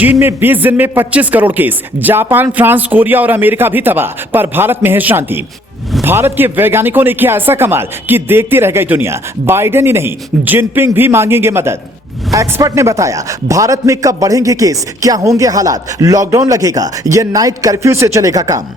चीन में 20 दिन में 25 crore case, Japan, France, Korea और अमेरिका भी तबाह, पर भारत में है शांति। भारत के वैज्ञानिकों ने किया ऐसा कमाल कि देखती रह गई दुनिया। बाइडेन ही नहीं, जिनपिंग भी मांगेंगे मदद। एक्सपर्ट ने बताया भारत में कब बढ़ेंगे केस, क्या होंगे हालात, लॉकडाउन लगेगा या नाइट कर्फ्यू से चलेगा काम।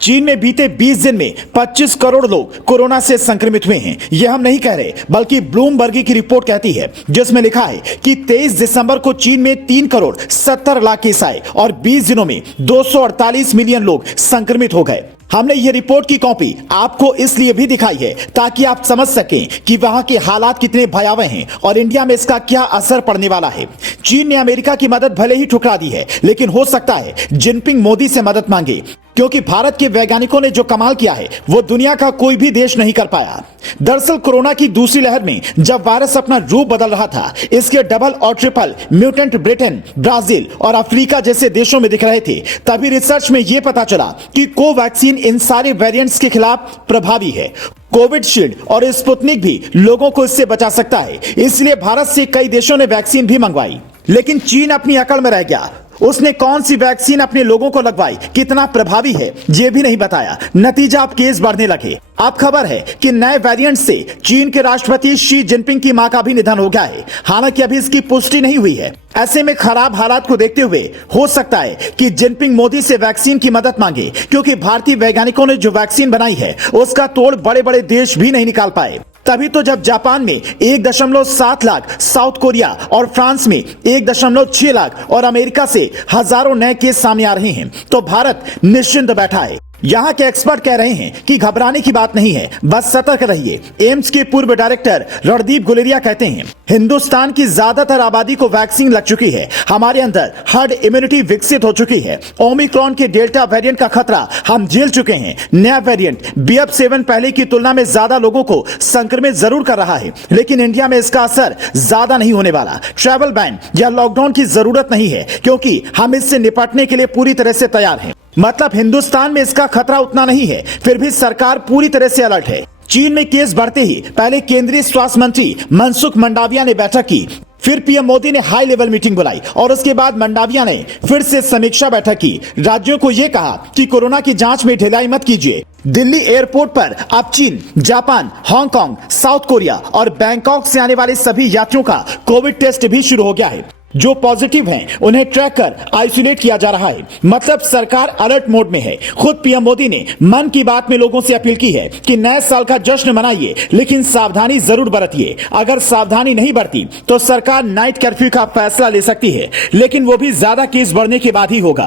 चीन में बीते 20 दिन में 25 करोड़ लोग कोरोना से संक्रमित हुए हैं। यह हम नहीं कह रहे, बल्कि ब्लूमबर्ग की रिपोर्ट कहती है, जिसमें लिखा है कि 23 दिसंबर को चीन में 3 करोड़ 70 लाख केस आए और 20 दिनों में 248 मिलियन लोग संक्रमित हो गए। हमने ये रिपोर्ट की कॉपी आपको इसलिए भी दिखाई है ताकि आप समझ सकें कि वहां के हालात कितने भयावह हैं और इंडिया में इसका क्या असर पड़ने वाला है। चीन ने अमेरिका की मदद भले ही ठुकरा दी है, लेकिन हो सकता है जिनपिंग मोदी से मदद मांगे, क्योंकि भारत के वैज्ञानिकों ने जो कमाल किया है वो दुनिया का कोई भी देश नहीं कर पाया। दरअसल कोरोना की दूसरी लहर में जब वायरस अपना रूप बदल रहा था, इसके डबल और ट्रिपल म्यूटेंट ब्रिटेन, ब्राजील और अफ्रीका जैसे देशों में दिख रहे थे, तभी रिसर्च में यह पता चला कि कोवैक्सीन इन सारे वेरिएंट्स के खिलाफ प्रभावी है। कोविशील्ड और स्पुतनिक भी लोगों को इससे बचा सकता है। इसलिए भारत से कई देशों ने वैक्सीन भी मंगवाई, लेकिन चीन अपनी अकड़ में रह गया। उसने कौन सी वैक्सीन अपने लोगों को लगवाई, कितना प्रभावी है, यह भी नहीं बताया। नतीजा अब केस बढ़ने लगे। अब खबर है कि नए वेरिएंट से चीन के राष्ट्रपति शी जिनपिंग की मां का भी निधन हो गया है। हालांकि अभी इसकी पुष्टि नहीं हुई है। ऐसे में खराब हालात को देखते हुए हो सकता है कि जिनपिंग मोदी से वैक्सीन की मदद मांगे, क्योंकि भारतीय वैज्ञानिकों ने जो वैक्सीन बनाई है उसका तोड़ बड़े बड़े देश भी नहीं निकाल पाए। तभी तो जब जापान में 1.7 लाख, साउथ कोरिया और फ्रांस में 1.6 लाख और अमेरिका से हजारों नए केस सामने आ रहे हैं, तो भारत निश्चिंत बैठा है। यहाँ के एक्सपर्ट कह रहे हैं कि घबराने की बात नहीं है, बस सतर्क रहिए। एम्स के पूर्व डायरेक्टर रणदीप गुलेरिया कहते हैं, हिंदुस्तान की ज्यादातर आबादी को वैक्सीन लग चुकी है, हमारे अंदर हर्ड इम्यूनिटी विकसित हो चुकी है। ओमिक्रॉन के डेल्टा वेरिएंट का खतरा हम झेल चुके हैं। नया वेरिएंट BF7 पहले की तुलना में ज्यादा लोगों को संक्रमित जरूर कर रहा है, लेकिन इंडिया में इसका असर ज्यादा नहीं होने वाला। ट्रैवल बैन या लॉकडाउन की जरूरत नहीं है, क्योंकि हम इससे निपटने के लिए पूरी तरह से तैयार हैं। मतलब हिंदुस्तान में इसका खतरा उतना नहीं है, फिर भी सरकार पूरी तरह से अलर्ट है। चीन में केस बढ़ते ही पहले केंद्रीय स्वास्थ्य मंत्री मनसुख मंडाविया ने बैठक की, फिर पीएम मोदी ने हाई लेवल मीटिंग बुलाई और उसके बाद मंडाविया ने फिर से समीक्षा बैठक की। राज्यों को यह कहा कि कोरोना की जांच में ढिलाई मत कीजिए। दिल्ली एयरपोर्ट पर अब चीन, जापान, हांगकांग, साउथ कोरिया और बैंकॉक से आने वाले सभी यात्रियों का कोविड टेस्ट भी शुरू हो गया है। जो पॉजिटिव हैं उन्हें ट्रैक कर आइसोलेट किया जा रहा है। मतलब सरकार अलर्ट मोड में है। खुद पीएम मोदी ने मन की बात में लोगों से अपील की है कि नए साल का जश्न मनाइए, लेकिन सावधानी जरूर बरतिए। अगर सावधानी नहीं बरती तो सरकार नाइट कर्फ्यू का फैसला ले सकती है, लेकिन वो भी ज्यादा केस बढ़ने के बाद ही होगा।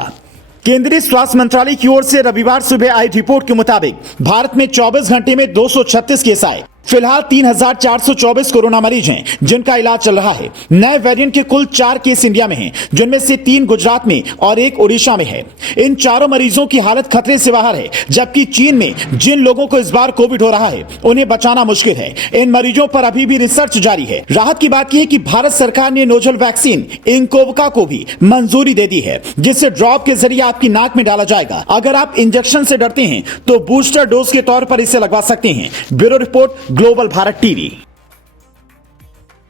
केंद्रीय स्वास्थ्य मंत्रालय की ओर से रविवार सुबह आई रिपोर्ट के मुताबिक भारत में 24 घंटे में 236 केस आए। फिलहाल 3,424 कोरोना मरीज हैं जिनका इलाज चल रहा है। नए वेरिएंट के कुल 4 केस इंडिया में हैं, जिनमें से 3 गुजरात में और 1 ओडिशा में है। इन चारों मरीजों की हालत खतरे से बाहर है, जबकि चीन में जिन लोगों को इस बार कोविड हो रहा है उन्हें बचाना मुश्किल है। इन मरीजों पर अभी भी रिसर्च जारी है। राहत की बात यह है कि भारत सरकार ने नोजल वैक्सीन इंकोवका को भी मंजूरी दे दी है, जिससे ड्रॉप के जरिए आपकी नाक में डाला जाएगा। अगर आप इंजेक्शन से डरते हैं तो बूस्टर डोज के तौर पर इसे लगवा सकते हैं। Bureau report, global Bharat TV.